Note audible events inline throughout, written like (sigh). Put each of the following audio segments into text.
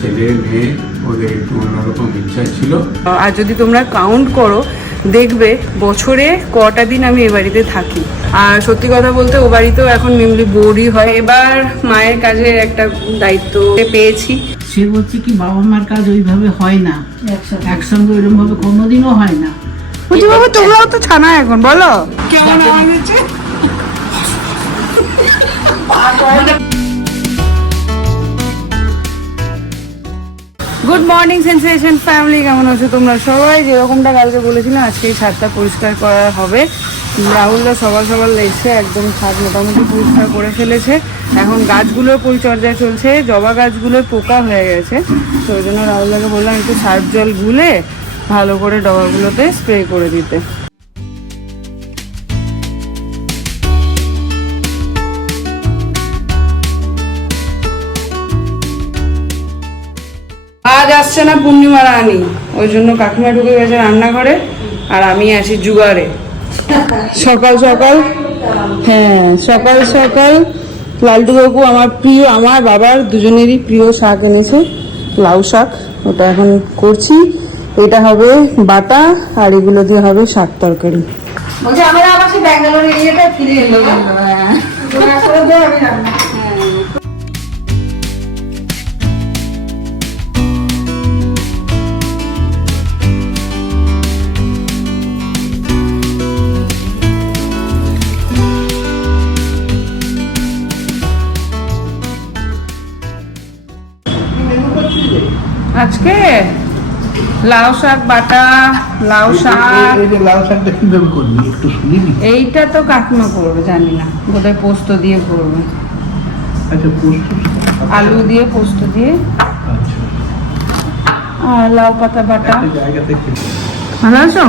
ছেলে মেয়ে ওদের একটু অন্যরকম ইচ্ছা ছিল। আর যদি তোমরা কাউন্ট করো দেখবে বছরে কটা দিন আমি এ বাড়িতে থাকি। আর সত্যি কথা বলতে ও বাড়িতেও এখন মেমলি বোরই হয়। এবার মায়ের কাজের একটা দায়িত্ব পেয়েছি। সে বলছে কি বাবা মার কাজ ওইভাবে হয় না। একসঙ্গে। ওইরকম ভাবে কোনোদিনও হয় না। বলছি বাবা তোমরাও তো ছানা এখন বলো। কেমন আওয়াজ হচ্ছে গুড মর্নিং সেন্সেশন ফ্যামিলি কেমন আছো তোমরা? সবাই যেরকমটা কালকে বলেছিলাম আজকে এই ছাদটা পরিষ্কার করা হবে। রাহুলরা সবার সবার এসে একদম ছাদ মোটামুটি পরিষ্কার করে ফেলেছে। এখন গাছগুলোর পরিচর্যা চলছে, জবা গাছগুলোর পোকা হয়ে গেছে। তো ওই জন্য রাহুলদাকে বললাম একটু সার্ফ জল গুলে ভালো করে ডবাগুলোতে স্প্রে করে দিতে। আসছে না পূর্ণিমা রানী। ওই জন্য কাকিমা ঢুকে গেছে রান্নাঘরে আর আমি আছি জুগারে সকাল সকাল। হ্যাঁ সকাল সকাল। লালটু কাকু আমার প্রিয় আমার বাবার দুজনেরই প্রিয় শাক এনেছে লাউ শাক। ওটা এখন করছি। এটা হবে বাটা আর এগুলো দিয়ে হবে শাক তরকারি। বলছি আমরা আবার সেই ব্যাঙ্গালোর এরিয়াটা ফিরে এলো। লাউ শাক বাটা লাউ শাক। এই যে লাল শাকটা কীভাবে করবি একটু এইটা তো কাকিমা করবে জানি না। বোধহয় পোস্ত দিয়ে করবে। আচ্ছা পোস্ত আলু দিয়ে পোস্ত দিয়ে। আর লাউ পাতা বাটা। ভালো আছো?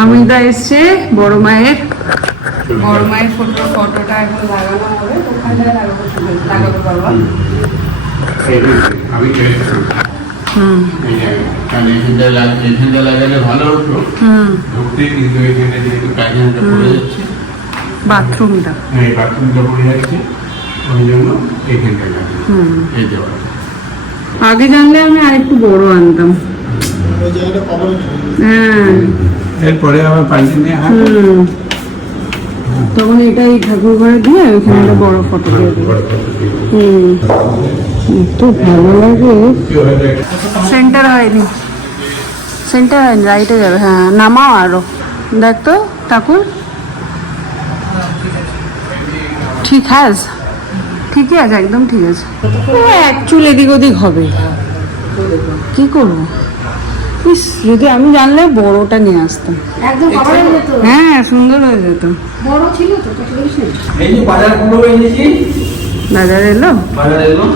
আমিদা এসছে বড় মায়ের। বড় মায়ের ফটো ফটোটা এখন লাগানো হবে। ওখানে লাগাবো লাগাবো বাবা আমি কারণ এখানটা এখানটা লাগালে ভালো হতো হুম। ঢুকতে কিন্তু এখানে যেহেতু কাজটা পড়ে যাচ্ছে বাথরুমটা হ্যাঁ, বাথরুমটা পড়ে যাচ্ছে ওই জন্য এই দেওয়া আগে জানলে আমি আরেকটু বড় আনতাম। হ্যাঁ। এরপরে আবার পাল্টে নিয়ে তখন এটাই ঠাকুর ঘরে দিয়ে ওইখানে বড় ফটো দিয়ে হুম। এত ভালো লাগে। সেন্টার হয়নি। সেন্টার হয়নি রাইটে যাবে হ্যাঁ নামাও আরও। দেখ তো ঠাকুর। ঠিক আছে ঠিকই আছে একদম ঠিক আছে। এক চুল এদিক ওদিক হবে। কি করব? ইস যদি আমি জানলে বড়টা নিয়ে আসতাম। হ্যাঁ সুন্দর হয়ে যেত। বাজার এলো? বাজার এলো?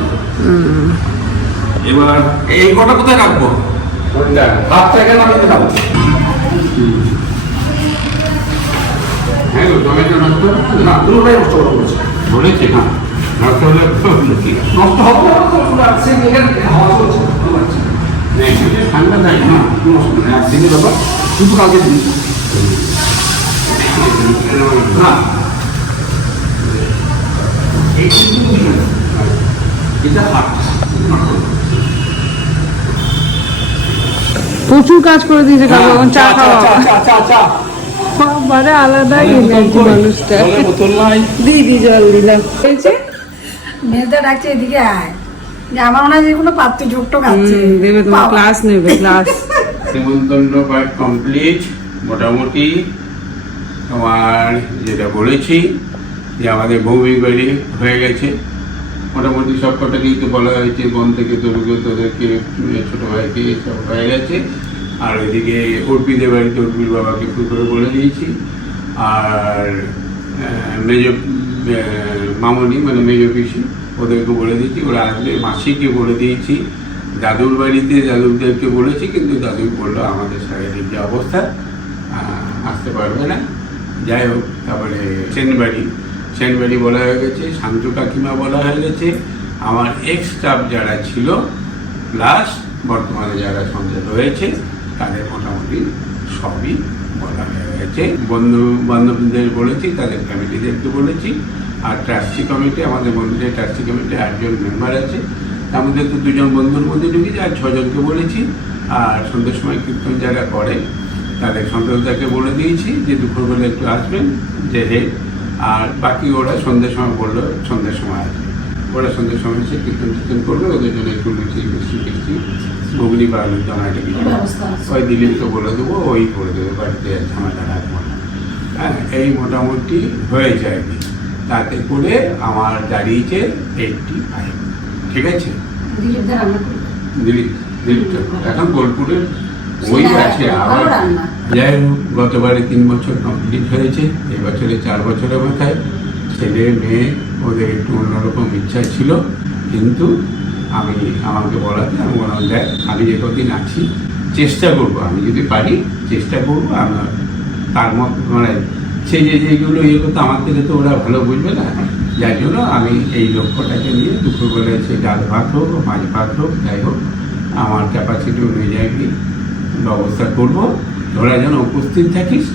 এবার এই কটা কোথায় রাখব? হাতটা এখানে নামাতে দাও হ্যাঁ টমেটো নষ্ট না নষ্ট বলছে বলেছে না। নষ্ট হলে নষ্ট হবে ঠান্ডা নাই। না একদিনের ব্যাপার শুধু কালকে দিন। না। এই কিন্তু বিষয় না। এটা হাট প্রচুর কাজ করে দিয়েছে কাকু এখন চা খাওয়া। চা চা চা চা। বাবারে এনার্জি মানুষটা জলের বোতল নাই। দি দি জল দিলাম। মেয়েটা ডাকছে এদিকে আয়। আমার মনে হয় যে কোনো পাত্রী ঝোঁকটো খাচ্ছে দেবে তোমার ক্লাস নেবে ক্লাস নিমন্ত্রণ পাঠ কমপ্লিট মোটামুটি। তোমার যেটা বলেছি যে আমাদের ভৌমিক বাড়ি হয়ে গেছে। মোটামুটি সব কটাকেই তো বলা হয়েছে, বন থেকে তরুকে তোদেরকে ছোটো ভাইকে সব হয়ে গেছে। আর ওইদিকে অর্পিদের বাড়িতে অর্পির বাবাকে একটু করে বলে দিয়েছি। আর মেজ মামনি মানে মেজ পিসি, ওদেরকে বলে দিয়েছি। ওরা আসবে মাসিকে বলে দিয়েছি। দাদুর বাড়িতে দাদুদেরকে বলেছি, কিন্তু দাদু বলল আমাদের শারীরিক যে অবস্থা আসতে পারবে না। যাই হোক, তারপরে সেনবাড়ি সেনবাড়ি বলা হয়ে গেছে শান্তু কাকিমা বলা হয়ে গেছে। আমার এক্স স্টাফ যারা ছিল প্লাস বর্তমানে যারা সঞ্চয় রয়েছে, তাদের মোটামুটি সবই বলা হয়ে গেছে। বন্ধু বান্ধবদের বলেছি, তাদের ফ্যামিলিদেরকে বলেছি, আর ট্রাস্টি কমিটি আমাদের মন্দিরের ট্রাস্টি কমিটি আটজন মেম্বার আছে। তার মধ্যে তো দুজন বন্ধুর মধ্যে ঢুকেছি আর ছজনকে বলেছি। আর সন্ধ্যের সময় কীর্তন যারা করে, তাদের সন্তোষদাকে বলে দিয়েছি যে দুপুরবেলা একটু আসবেন, যে হে আর বাকি ওরা সন্ধ্যের সময় বলল সন্ধ্যের সময় আসবে ওরা সন্ধ্যের সময় এসে কীর্তন কীর্তন করবে ওদের জন্য একটু লুচি মিষ্টি টিষ্টি। ঘুগনি বা আলুর দম একটা কিছু ওই দিলীপ তো বলে দেবো ওই করে দেবে বাড়িতে ঝামেলা রাখব না হ্যাঁ এই মোটামুটি আর কি তাতে করে আমার দাঁড়িয়েছে এইটটি ফাইভ ঠিক আছে? দিলীপ দিলীপ এখন বোলপুরের ওই আছে আবার যাই হোক গতবারে তিন বছর কমপ্লিট হয়েছে এবছরে চার বছরের মাথায়। ছেলে, মেয়ে, ওদের একটু অন্যরকম ইচ্ছা ছিল, কিন্তু আমি, আমাকে বলাতে আমি বললাম, দেখ, আমি যে কদিন আছি, চেষ্টা করব। আমি যদি পারি, চেষ্টা করব আমার তার মত মানে সে যে যেগুলো ইয়ে করতো, আমার থেকে তো ওরা ভালো বুঝবে না। যার জন্য আমি এই লক্ষ্যটাকে নিয়ে দুপুরবেলায় সে ডাল ভাত হোক, মাছ ভাত হোক, যাই হোক, আমার ক্যাপাসিটি অনুযায়ী ব্যবস্থা করব। তোরা যেন উপস্থিত থাকিস।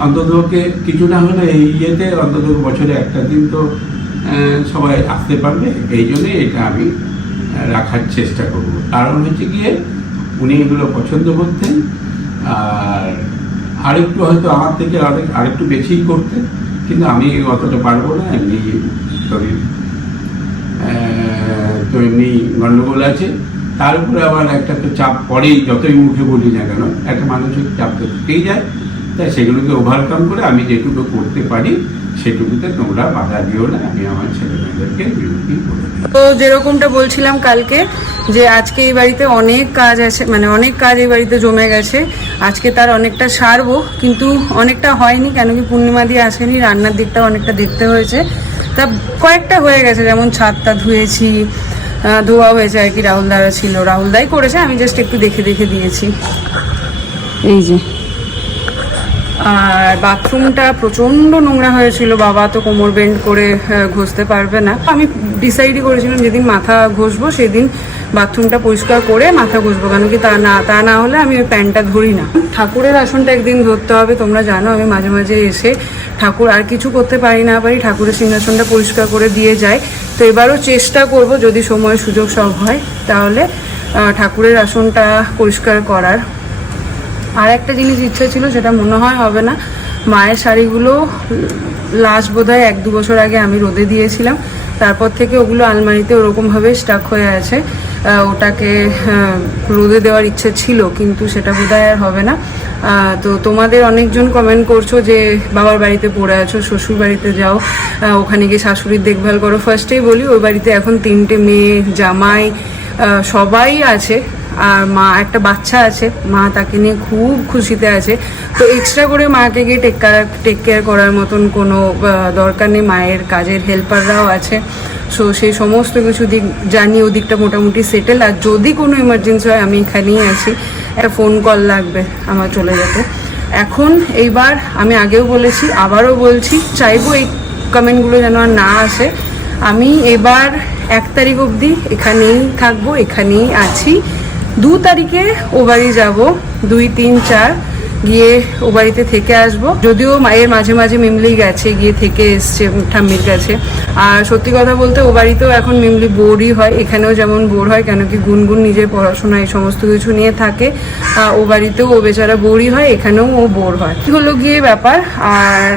অন্ততকে কিছু না হলে এই ইয়েতে অন্তত বছরে একটা দিন তো সবাই আসতে পারবে। এই জন্যে এটা আমি রাখার চেষ্টা করব। কারণ হচ্ছে গিয়ে উনি এগুলো পছন্দ করতেন। আর আরেকটু হয়তো আমার থেকে আরেক, আরেকটু বেশিই করতেন। কিন্তু আমি অতটা পারব না। এমনি তো এমনি গণ্ডগোল আছে। তার উপরে আবার একটা তো চাপ পড়েই, যতই মুখে বলি না কেন, একটা মানসিক চাপ তো থেকেই যায়। তাই সেগুলোকে ওভারকাম করে আমি যেটুকু করতে পারি, সেটুকুতে তোমরা বাধা দিও না, আমি আমার ছেলে মেয়েদেরকে বিরতি করে তো যেরকমটা বলছিলাম কালকে, যে আজকে এই বাড়িতে অনেক কাজ আছে মানে অনেক কাজ এই বাড়িতে জমে গেছে, আজকে তার অনেকটা সারবো, কিন্তু অনেকটা হয়নি কেন কি পূর্ণিমা দিয়ে আসেনি, রান্নার দিকটা অনেকটা দেখতে হয়েছে। তা কয়েকটা হয়ে গেছে, যেমন ছাদটা ধুয়েছি ধোয়া হয়েছে আর কি রাহুল দ্বারা ছিল। রাহুল দাই করেছে আমি জাস্ট একটু দেখে দেখে দিয়েছি। এই যে। আর বাথরুমটা প্রচণ্ড নোংরা হয়েছিল বাবা তো কোমর বেন্ড করে ঘষতে পারবে না। আমি ডিসাইডই করেছিলাম যেদিন মাথা ঘষবো সেদিন বাথরুমটা পরিষ্কার করে মাথা ঘষবো কেন কি তা না তা না হলে আমি ওই প্যান্টটা ধরি না। ঠাকুরের আসনটা একদিন ধরতে হবে, তোমরা জানো, আমি মাঝে মাঝে এসে ঠাকুর আর কিছু করতে পারি না পারি, ঠাকুরের সিংহাসনটা পরিষ্কার করে দিয়ে যায় তো এবারও চেষ্টা করব, যদি সময় সুযোগ সব হয়, তাহলে ঠাকুরের আসনটা পরিষ্কার করার। আর একটা জিনিস ইচ্ছা ছিল, সেটা মনে হয় হবে না, মায়ের শাড়িগুলো লাস্ট বোধহয় এক দু বছর আগে আমি রোদে দিয়েছিলাম, তারপর থেকে ওগুলো আলমারিতে ওরকমভাবে স্টাক হয়ে আছে। ওটাকে রোদে দেওয়ার ইচ্ছে ছিল, কিন্তু সেটা বোধহয় আর হবে না। তো তোমাদের অনেকজন কমেন্ট করছ যে, বাবার বাড়িতে পড়ে আছো, শ্বশুর বাড়িতে যাও ওখানে গিয়ে শাশুড়ির দেখভাল করো। ফার্স্টেই বলি, ওই বাড়িতে এখন তিনটে মেয়ে, জামাই সবাই আছে। আর মা, একটা বাচ্চা আছে, মা তাকে নিয়ে খুব খুশিতে আছে। তো এক্সট্রা করে মাকে গিয়ে টেক কেয়ার টেক কেয়ার করার মতন কোনো দরকার নেই। মায়ের কাজের হেল্পাররাও আছে। সো সেই সমস্ত কিছু দিক জানি ওদিকটা মোটামুটি সেটেল আর যদি কোনো এমার্জেন্সি হয়, আমি এখানেই আছি। একটা ফোন কল লাগবে আমার চলে যেতে। এখন এইবার আমি আগেও বলেছি, আবারও বলছি, চাইব এই কমেন্টগুলো যেন আর না আসে। আমি এবার এক তারিখ অবধি এখানেই থাকব, এখানেই আছি। দু তারিখে ও বাড়ি যাব। দুই, তিন, চার, গিয়ে ও বাড়িতে থেকে আসব। যদিও মায়ের মাঝে মাঝে মিমলি গেছে গিয়ে থেকে এসছে, ঠাম্মির কাছে। আর সত্যি কথা বলতে ও বাড়িতেও এখন মিমলি বোরই হয়। এখানেও যেমন বোর হয়, কেন কি গুনগুন নিজের পড়াশোনা এই সমস্ত কিছু নিয়ে থাকে। ও বাড়িতেও ও বেচারা বোরই হয়, এখানেও ও বোর হয়। হলো গিয়ে ব্যাপার? আর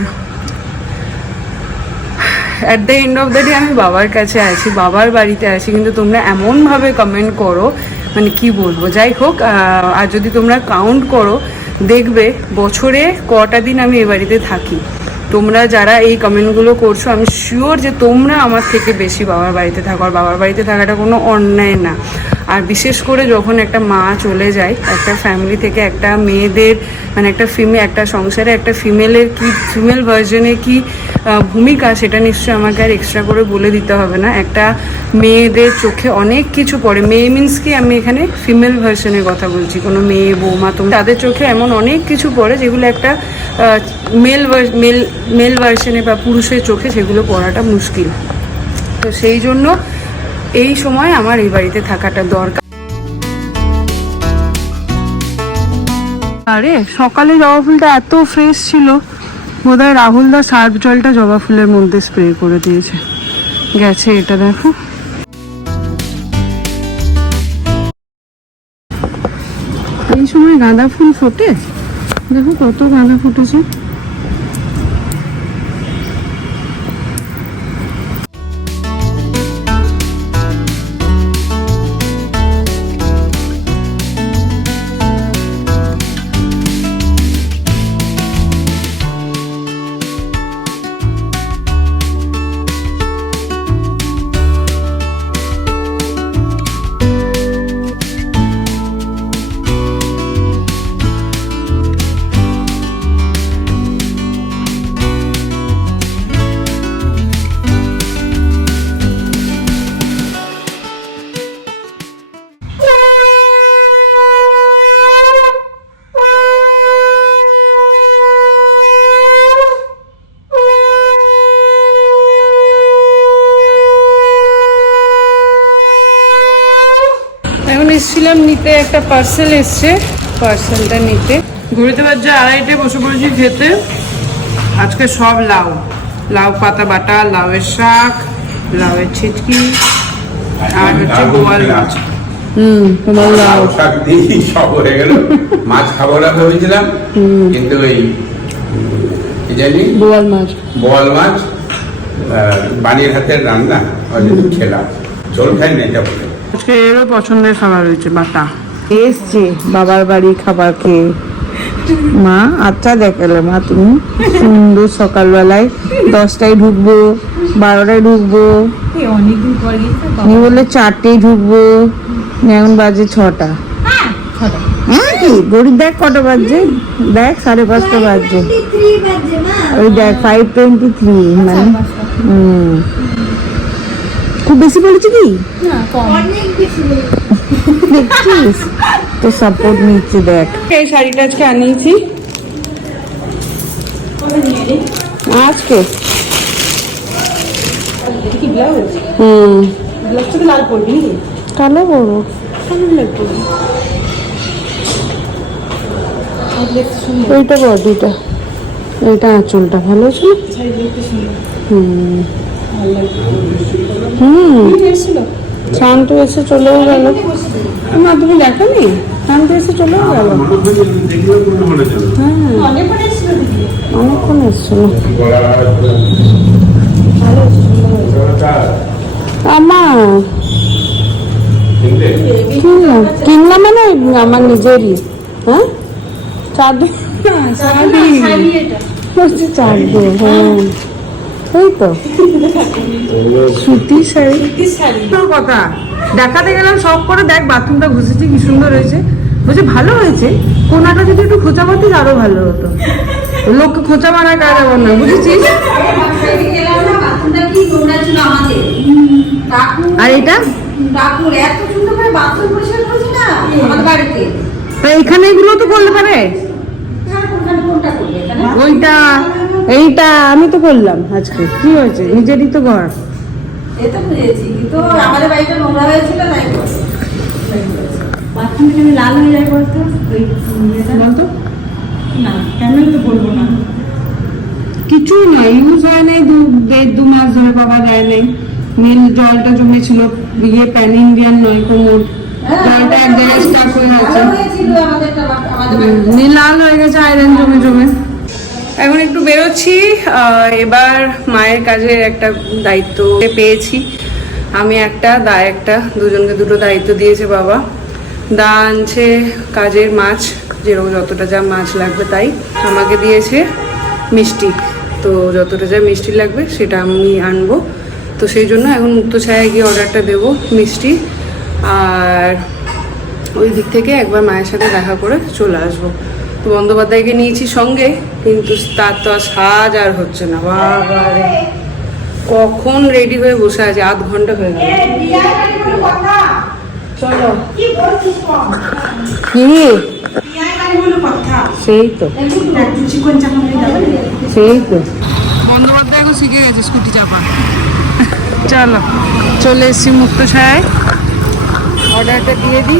at the end of the day আমি বাবার কাছে আছি, বাবার বাড়িতে আছি। কিন্তু তোমরা এমনভাবে কমেন্ট করো মানে কি বলব? যাই হোক আর যদি তোমরা কাউন্ট করো, দেখবে বছরে কটা দিন আমি এ বাড়িতে থাকি। তোমরা যারা এই কমেন্টগুলো করছ, আমি শিওর যে তোমরা আমার থেকে বেশি বাবার বাড়িতে থাকো, আর বাবার বাড়িতে থাকাটা কোনো অন্যায় না। আর বিশেষ করে যখন একটা মা চলে যায়, একটা ফ্যামিলি থেকে একটা মেয়েদের মানে একটা ফিমে একটা সংসারে একটা ফিমেলের কি ফিমেল ভার্জনে কি ভূমিকা, সেটা নিশ্চয়ই আমাকে আর এক্সট্রা করে বলে দিতে হবে না। একটা মেয়েদের চোখে অনেক কিছু পড়ে। মেয়ে মিন্স কি? আমি এখানে ফিমেল ভার্সনের কথা বলছি। কোনো মেয়ে, বৌমা তো তাদের চোখে এমন অনেক কিছু পড়ে যেগুলো একটা মেল মেল মেল ভার্সনে বা পুরুষের চোখে সেগুলো পড়াটা মুশকিল। তো সেই জন্য এই সময় আমার এই বাড়িতে থাকাটা দরকার। আরে, সকালে জবা ফুলটা এত ফ্রেশ ছিল। বোধহয় রাহুল দা সার্ফ জলটা জবা ফুলের মধ্যে স্প্রে করে দিয়েছে। গেছে এটা দেখো। এই সময় গাঁদা ফুল ফোটে? দেখো কত গাঁদা ফুটেছে। এসেছিলাম নিতে একটা পার্সেল এসছে। পার্সেলটা নিতে। ঘুরিতে বাজছে আড়াইটে বসে পড়েছি খেতে। আজকে সব লাউ। লাউ পাতা বাটা লাউয়ের শাক লাউয়ের ছিটকি আর হচ্ছে বোয়াল মাছ। হুম তোমার লাউ লাউ। শাক দিয়েই সব হয়ে গেল। (laughs) মাছ খাব না ভেবেছিলাম কিন্তু জানি? বোয়াল মাছ। বোয়াল মাছ বানির হাতের রান্না ওই খেলাম। ঝোল খাই না এটা বলে আজকে এরও পছন্দের খাবার হয়েছে বাটা। এসছে বাবার বাড়ি খাবার খেয়ে। মা আচ্ছা দেখালে মা তুমি। সুন্দর সকালবেলায় দশটায় ঢুকবো বারোটায় ঢুকবো। বললে চারটেই ঢুকবো এখন বাজে ছটা। হ্যাঁ কি? গরিব দেখ কটা বাজছে। দেখ সাড়ে পাঁচটা বাজছে। ওই দেখ ফাইভ টোয়েন্টি থ্রি মানে হুম। খুব বেশি বলেছি কি? দেখছিস তো সাপোর্ট নিচ্ছে দেখ। এই শাড়িটা আজকে আনিয়েছি। আজকে? হুম। কালো বড় ওইটা বডিটা এটা আঁচলটা ভালো আছে হুম। হুম। শান্ত এসে চলেও গেল। না তুমি দেখো নি শান্ত এসে চলেও গেল। হ্যাঁ। অনেকক্ষণ এসছিল আমার কিনলাম। কিনলাম মানে আমার নিজেরই। হ্যাঁ? চাঁদি শাড়ি হচ্ছে চাঁদি হ্যাঁ। এই তো? সুতির শাড়ি। তোর কথা। দেখাতে গেলাম সব করে দেখ বাথরুমটা ঘুষেছি কি সুন্দর হয়েছে। বলছে ভালো হয়েছে। কোনাটা যদি একটু খোঁচা পাতিস আরও ভালো হতো। লোককে খোঁচা মারা কাজ আবার না বুঝেছিস? আর এটা? কাকুর এত সুন্দর করে বাথরুম পরিষ্কার করেছে না আমাদের বাড়িতে তো এইখানে এগুলো তো করলে পারে। এখানে কোনখানে কোনটা? করবে এখানে ওইটা। এইটা আমি তো করলাম আজকে। কি হয়েছে? নিজেরই তো ঘর। বুঝেছি কিন্তু আমাদের বাড়িটা নোংরা হয়েছিল তাই করেছে। বাথরুমটা লাল হয়ে যায় বলতো ওই বলতো? না কেন তো বলব না। কিছু না ইউজ হয় নাই দু দেড় দু মাস ধরে বাবা দেয় নাই। নীল জলটা জমেছিল ইয়ে প্যান ইন্ডিয়ান নয় কোমর। জলটা এক জায়গায় স্টাক হয়ে আছে। নীল লাল হয়ে গেছে আয়রন জমে জমে। এখন একটু বেরোচ্ছি এবার মায়ের কাজের একটা দায়িত্ব পেয়েছি। আমি একটা, দা একটা, দুজনকে দুটো দায়িত্ব দিয়েছে বাবা। দা আনছে কাজের মাছ, যেরকম যতটা যা মাছ লাগবে তাই। আমাকে দিয়েছে মিষ্টি, তো যতটা যা মিষ্টি লাগবে সেটা আমি আনব। তো সেই জন্য এখন মুক্ত ছায়া গিয়ে অর্ডারটা দেবো, মিষ্টি। আর ওই দিক থেকে একবার মায়ের সাথে দেখা করে চলে আসব। বন্দ্যোপাধ্যায়কে নিয়েছি সঙ্গে কিন্তু তার তো আর সাজ আর হচ্ছে না। বাবারে। কখন রেডি হয়ে বসে আছে? আধ ঘণ্টা হয়ে গেল। চলো। কি সেই তো। সেই তো। বন্দ্যোপাধ্যায় এখন শিখে গেছে স্কুটি চাপা। চলো চলে এসছি মুক্ত ছায় অর্ডারটা দিয়ে দিই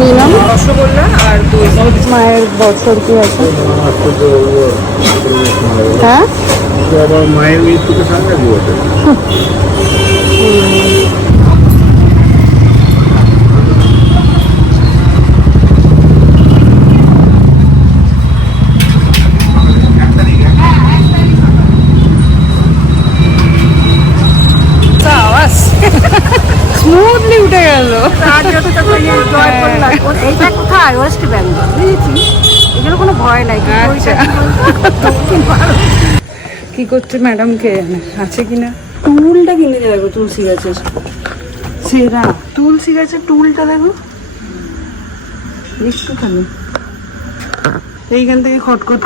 নিলাম রসগোল্লা আর আর দুই বছর কি আছে। হ্যাঁ? মায়ের মৃত্যুকে সামনে দিয়েছে আওয়াজ স্মুথলি উঠে গেল এইটা কোথায় ওয়েস্ট বেঙ্গল বুঝেছি কিন্তু আচ্ছা। কি করছে ম্যাডাম কে জানে আছে কিনা? টুলটা কিনে দেখো তুলসী গাছের। সেরা। তুলসী গাছের টুলটা দেখো। একটুখানি। এইখান থেকে খটখট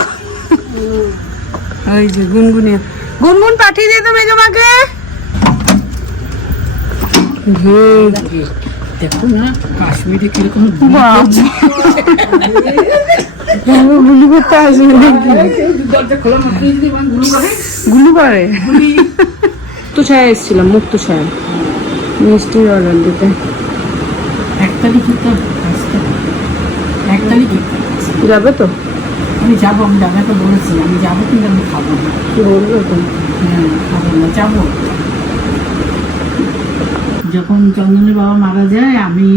ওই যে গুনগুনিয়া। গুনগুন পাঠিয়ে দিয়ে তো মেজমাকে। দেখো না কাশ্মীরে কীরকম গুলি করতে আসবে গুলো করে মুক্ত ছায়া এসেছিলাম মুক্ত ছায়া মিষ্টির অর্ডার দিতে এক তারিখে। এক তারিখে যাবে তো আমি যাব আমি দাদাকে বলেছি আমি যাব কিন্তু আমি খাব না কি বলব তো হ্যাঁ খাব না যাব যখন চন্দনের বাবা মারা যায় আমি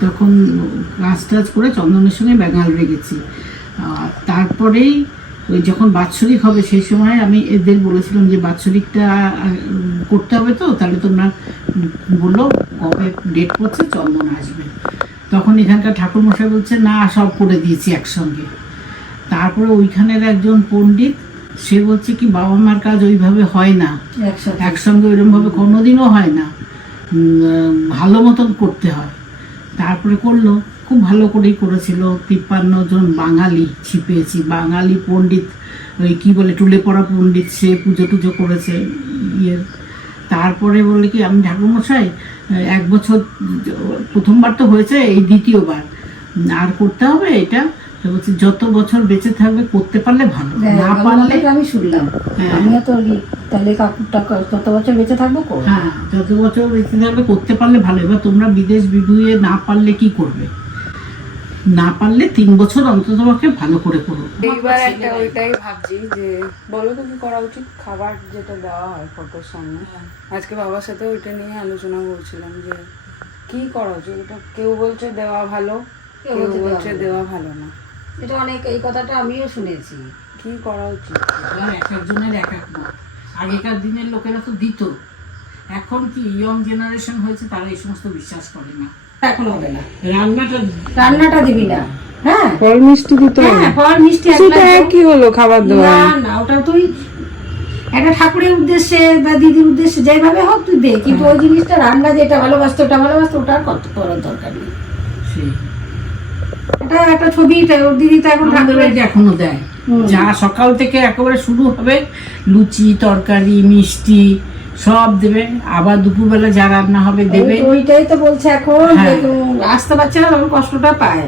তখন কাজ টাজ করে চন্দনের সঙ্গে বেঙ্গালুরু গেছি আর তারপরেই ওই যখন বাৎসরিক হবে সেই সময় আমি এদের বলেছিলাম যে বাৎসরিকটা করতে হবে তো তাহলে তোমরা বলল কবে ডেট পড়ছে চন্দন আসবে। তখন এখানকার ঠাকুর মশাই বলছে না সব করে দিয়েছি একসঙ্গে। তারপরে ওইখানের একজন পণ্ডিত সে বলছে কি বাবা মার কাজ ওইভাবে হয় না। একসঙ্গে ওইরকমভাবে কোনোদিনও হয় না। ভালো মতন করতে হয়। তারপরে করল। খুব ভালো করেই করেছিল। তিপ্পান্ন জন বাঙালি ছিপেছি। বাঙালি পণ্ডিত ওই কি বলে টুলে পড়া পণ্ডিত সে পুজো টুজো করেছে। ইয়ে তারপরে বলে কি আমি ঠাকুরমশাই এক বছর প্রথমবার তো হয়েছে এই দ্বিতীয়বার। আর করতে হবে এটা বলছে যত বছর বেঁচে থাকবে করতে পারলে ভালো হ্যাঁ, না পারলে আমি শুনলাম। হ্যাঁ। আমিও তো তাহলে কাকুরটা কত বছর বেঁচে থাকব হ্যাঁ যত বছর বেঁচে থাকবে করতে পারলে ভালো। এবার তোমরা বিদেশ বিভুয়ে না পারলে কি করবে? না পারলে তিন বছর অন্তত পক্ষে ভালো করে করো। এইবার একটা ওইটাই ভাবছি যে বলো তো কি করা উচিত? খাবার যেটা দেওয়া হয় ফটোর সামনে। আজকে বাবার সাথে ওইটা নিয়ে আলোচনা করছিলাম যে কি করা উচিত? এটা কেউ বলছে দেওয়া ভালো কেউ বলছে দেওয়া ভালো। না। এটা অনেক এই কথাটা আমিও শুনেছি। কি করা উচিত? এক একজনের এক এক মত। আগেকার দিনের লোকেরা তো দিত। এখন কি ইয়ং জেনারেশন হয়েছে তারা এই সমস্ত বিশ্বাস করে না। এখন হবে না। রান্নাটা রান্নাটা দিবি না। হ্যাঁ? ফল মিষ্টি দিতে হ্যাঁ ফল মিষ্টি সেটা গ্লাস হলো খাবার না না ওটা তুই একটা ঠাকুরের উদ্দেশ্যে বা দিদির উদ্দেশ্যে যেভাবে হোক তুই দে কিন্তু ওই জিনিসটা রান্না যেটা ভালোবাসতো ওটা ভালোবাসতো ওটা আর কত করার দরকার নেই। এটা একটা ছবি এটা- ওর দিদি তো এখন ঠাকুরের এখনও দেয়। যা সকাল থেকে একেবারে শুরু হবে লুচি তরকারি মিষ্টি সব দেবে আবার দুপুরবেলা যা রান্না হবে দেবে ওইটাই তো বলছে এখন হ্যাঁ। আসতে পারছে না তখন কষ্টটা পায়।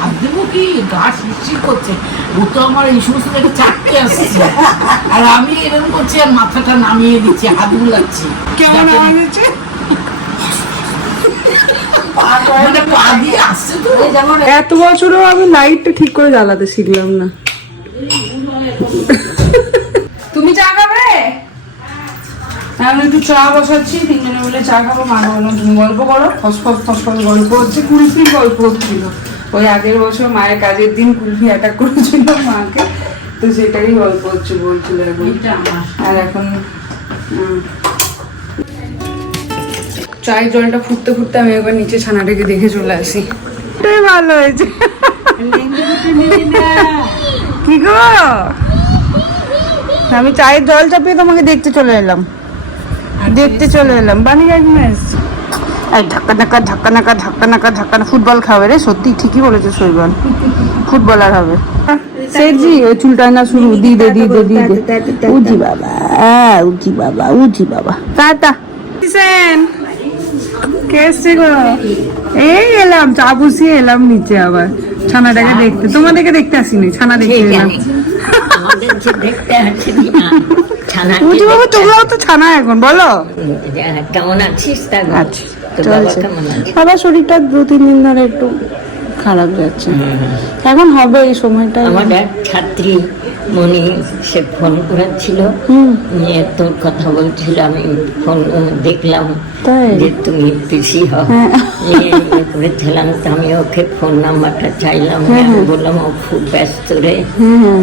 আর দেবো কি? গা শিরশির করছে। ও তো আমার এই সমস্ত দেখে চাপতে আসছে। আর আমি এরকম করছি আর মাথাটা নামিয়ে দিচ্ছি হাত বুলাচ্ছি। কেমন যাতে- আওয়াজ হচ্ছে মানে পা দিয়ে আসছে তো। যেমন এত বছরও আমি লাইটটা ঠিক করে জ্বালাতে শিখলাম না। তুমি চা খাবে? আমি একটু চা বসাচ্ছি তিনজনে মিলে চা খাব মা বললাম তুমি গল্প করো ফস ফস ফস ফস গল্প হচ্ছে কুলফির গল্প হচ্ছিল। ওই আগের বছর মায়ের কাজের দিন কুলফি অ্যাটাক করেছিল মাকে তো সেটাই গল্প হচ্ছে বলছিল এখন। আর এখন চায়ের জলটা ফুটতে ফুটতে আমি একবার নিচে ছানাটাকে দেখে চলে আসি। এটাই ভালো হয়েছে। কি গো? আমি চায়ের জল চাপিয়ে তোমাকে দেখতে চলে এলাম। দেখতে চলে এলাম। বানি গাইমেস এই ধাক্কা নাকা ধাক্কা নাকা ধাক্কা নাকা ধাক্কা ফুটবল খাবে রে সত্যি ঠিকই বলেছ শৈবান ফুটবলার হবে। সেজি ওই চুলটা না শুরু দি দে দি দে দি দে উজি বাবা আহ, উজি বাবা উজি বাবা। টাটা কিসেন? কে এসছে গো। এই এলাম চা বসিয়ে এলাম নিচে আবার। ছানাটাকে দেখতে। তোমাদেরকে দেখতে আসিনি ছানা দেখতে এলাম। আমাদের যে দেখতে না বাবা তোমরাও তো ছানা এখন বলো। কেমন আছিস তা আচ্ছা বাবা শরীরটা দু তিন দিন ধরে একটু খারাপ যাচ্ছে। এখন হবে এই সময়টা আমার এক ছাত্রী মনি সে ফোন করেছিল। হুম। নিয়ে তোর কথা বলছিল আমি ফোন দেখলাম। তাই? যে তুমি পিসি হও হ্যাঁ। ইয়ে করেছিলাম তো আমি ওকে ফোন নাম্বারটা চাইলাম হ্যাঁ, আমি বললাম ও খুব ব্যস্ত রে।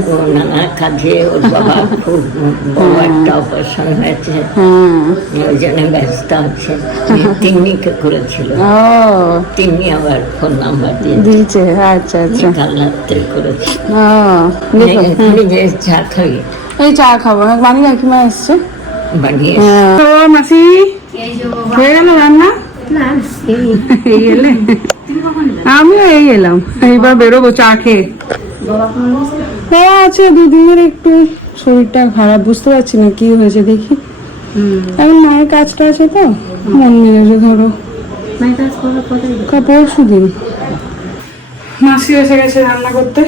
ও নানা কাজে ওর বাবা খুব একটা অপারেশন হয়েছে। হ্যাঁ। ওই জন্য ব্যস্ত আছে। তিন্নিকে করেছিল। ও। তিন্নি আবার ফোন নাম্বার দিয়ে দিয়েছে আচ্ছা আচ্ছা। কাল রাত্রে করেছে। যে চা খাই এই চা খাব। বানি কাকিমা এসছে। বানিয়ে তো মাসি? হয়ে গেল রান্না এই এলে আমিও এই এলাম এইবার বেরোবো চা খেয়ে হ্যাঁ আছে দুদিনের একটু শরীরটা খারাপ বুঝতে পারছি না কি হয়েছে দেখি এখন মায়ের কাজটা আছে তো মন মেরেছে ধরো পরশু দিন মাসি এসে গেছে রান্না করতে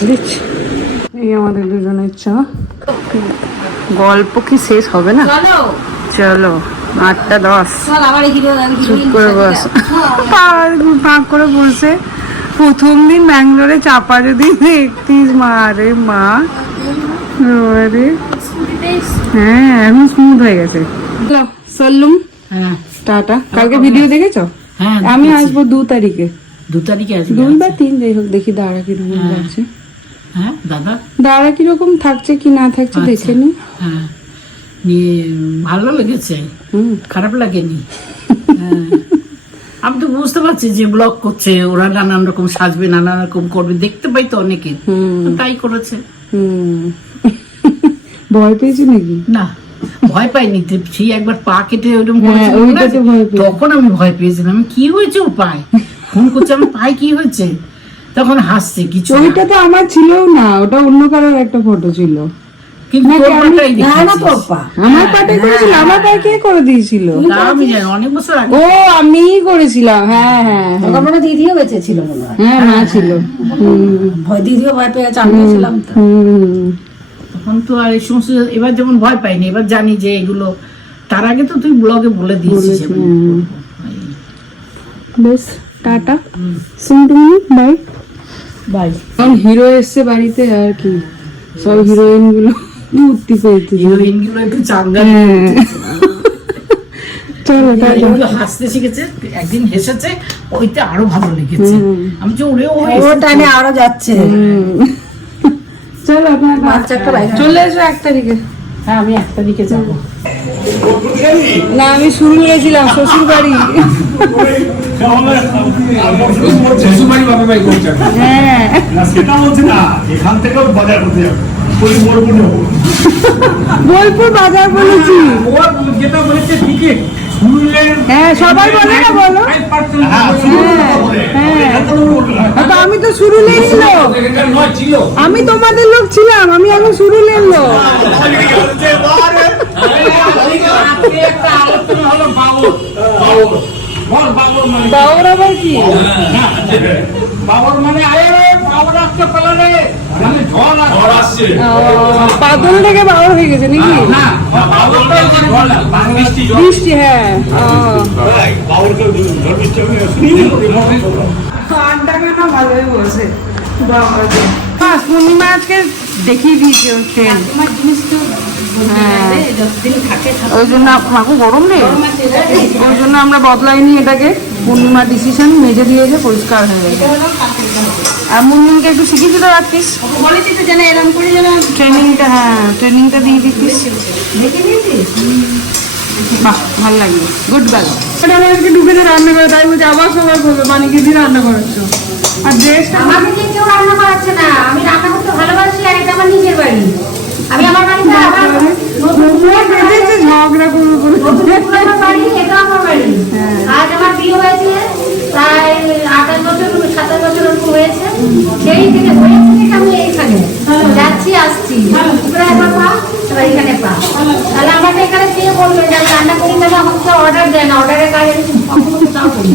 দিচ্ছি। এই আমাদের দুজনের চা। গল্প কি শেষ হবে না? চলো। চলো আটটা দশ। চল আবার হিরো চুপ করে বস। পাড় ফাঁক করে বসে প্রথম দিন ব্যাঙ্গালোরে চাপা যদি দেখতিস মা রে মা। হ্যাঁ এখন স্মুথ হয়ে গেছে। সল্লুম। হ্যাঁ। টাটা। কালকে ভিডিও দেখেছ? হ্যাঁ আমি আসব দু তারিখে। দু তারিখে আসবে দুই বা তিন যাই হোক দেখি দাঁড়া কীরকম হ্যাঁ। হ্যাঁ দাদা? কীরকম থাকছে কি না থাকছে আচ্ছা। দেখে নি। হ্যাঁ। নিয়ে ভালো লেগেছে? খারাপ লাগেনি? (laughs) হ্যাঁ। আমি তো বুঝতে পারছি যে ব্লগ করছে ওরা নানান রকম সাজবে নানান রকম করবে। দেখতে পাই তো অনেকে। তাই করেছে। (laughs) ভয় পেয়েছি নাকি? না ভয় পাইনি। সেই একবার পা কেটে পেয়েছি। তখন আমি ভয় পেয়েছিলাম। আমি, কি হয়েছে ও পায়? ফোন করছে আমি পাই কি হয়েছে? তখন হাসছে কিছু ওইটা তো আমার ছিলও না ওটা অন্য কারোর একটা ফটো ছিল। কিন্তু নাকি পাটাই না না দেখিয়েছিস। তোর পা। আমার পাটে করেছিল আমার পায়ে কে করে দিয়েছিল? আমি জানি অনেক বছর আগে। ও আমিই করেছিলাম হ্যাঁ হ্যাঁ হ্যাঁ। তখন মানে দিদিও বেঁচে ছিল হ্যাঁ? মা ছিল। ভয় দিদিও ভয় পেয়ে গেছে তো। তখন তো আর এই সমস্ত এবার যেমন ভয় পাইনি এবার জানি যে এগুলো তার আগে তো তুই ব্লগে বলে দিয়েছিস আমি বেশ টাটা। বাই বাই এখন হিরো এসছে বাড়িতে আর কি? সব হিরোইনগুলো মূর্তি পেয়েছে হিরোইনগুলো একটু চাঙ্গা। হ্যাঁ। চলো টাটা। হাসতে শিখেছে একদিন হেসেছে ওইটা আরও ভালো লেগেছে। আমি যে ওরে ও আরও যাচ্ছে। চলো বাইরে। চলে এসো এক তারিখে। হ্যাঁ আমি একটা দিকে যাব। না আমি শুরু করেছিলাম শ্বশুর বাড়ি শ্বশুরবাড়ি বাপের বাড়ি করছেন। হ্যাঁ। সেটা বলছি না এখান থেকেও বাজার করতে যাব। ওই বলব না বোলপুর বাজার বলেছি। যেটা বলেছে ঠিকই হ্যাঁ সবাই বলে না বলো। হ্যাঁ হ্যাঁ। আমি তো শুরু আমি তোমাদের লোক ছিলাম, আমি এখন শুরু লোক। বাবর বাবর বল বাবর মানে কি আরে মানে পাদল থেকে বাবর হয়ে। গেছে নাকি? না বাবরটা ওই যে ঝড় বৃষ্টি বৃষ্টি হ্যাঁ ও। বাবরকে ঝড় বৃষ্টি। হ্যাঁ, পূর্ণিমা আজকে দেখিয়ে দিয়েছে ট্রেন হ্যাঁ। ওই জন্য মাকু গরম রে? ওই জন্য আমরা বদলাইনি এটাকে। পূর্ণিমা ডিসিশন মেজে দিয়েছে পরিষ্কার হয়ে গেছে। আর মুনমুনকে একটু শিখিয়ে তো যেন এরকম করে যেন ট্রেনিংটা হ্যাঁ ট্রেনিংটা দিয়ে দিতিস। বাহ ভালো লাগল। গুড গার্ল এটা আমার আজকে ঢুকেছে রান্না করে তাই বলছে আবার সবাই বলবে মানে কি দিয়ে রান্না করেছ আর ড্রেসটা আমাকে কেউ রান্না করাচ্ছে না আমি রান্না করতে ভালোবাসি আর এটা আমার নিজের বাড়ি। আমি আমার বাড়িতে আবার ঝগড়া করব করে নতুন বাড়ি এটা আমার বাড়ি। আজ আমার বিয়ে হয়েছে প্রায় আঠাশ বছর সাতাশ বছর ওরকম হয়েছে। সেই থেকে হয়ে থেকে আমি এইখানে। যাচ্ছি আসছি। প্রায় আমার পা এবার এখানে পা। তাহলে আমাকে এখানে কে বলবে যে আমি রান্না করি তাহলে আমাকে অর্ডার দেন অর্ডারের কাজ আমি।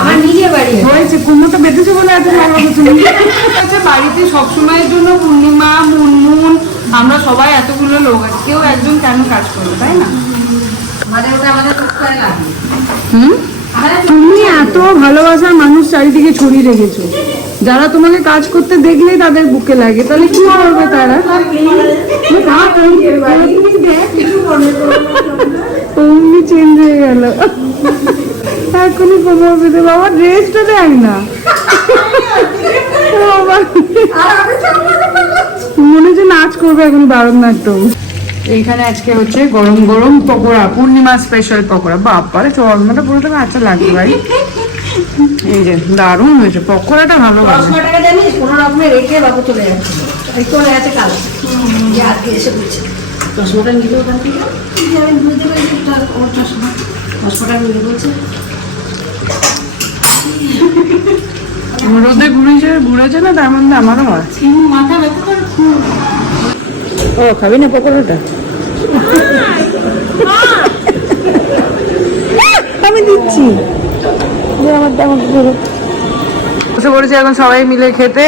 আমার নিজের বাড়ি। হয়েছে কুমোরটা বেঁধেছে বলে এত (laughs) বাড়িতে সবসময়ের জন্য পূর্ণিমা মুনমুন আমরা সবাই এতগুলো লোক আছে কেউ একজন কেন কাজ করবে তাই না মানে হুম তুমি এত ভালোবাসার মানুষ চারিদিকে ছড়িয়ে রেখেছো যারা তোমাকে কাজ করতে দেখলেই তাদের বুকে লাগে তাহলে কি করবে তারা অমনি চেঞ্জ হয়ে গেল এখনই কোমর পেতে বাবা ড্রেসটা দেখ না বাবা মনে হচ্ছে নাচ করবে এখন ভারতনাট্যম। এইখানে আজকে হচ্ছে গরম গরম পকোড়া পূর্ণিমা স্পেশাল পকোড়া। বাপারে চর্মাটা পুরো তোকে আচ্ছা লাগবে ভাই। এই যে দারুণ হয়েছে পকোড়াটা ভালো টাকা জানিস কোনো রকমে রেখে বাবু চলে যাচ্ছিল এই চলে গেছে কাল। আজকে এসে বলছে। চশমাটা নিলে ওখান থেকে? আমি বুঝতে পেরেছি ওর চশমা। চশমাটা নিয়ে বলছে। রোদে ঘুরেছে ঘুরেছে না? তার মধ্যে আমারও হয়। মাথা ব্যথা করে খুব। ও খাবি না পকোড়াটা? আমি দিচ্ছি। আমার দাম বসে পড়েছি এখন সবাই মিলে খেতে।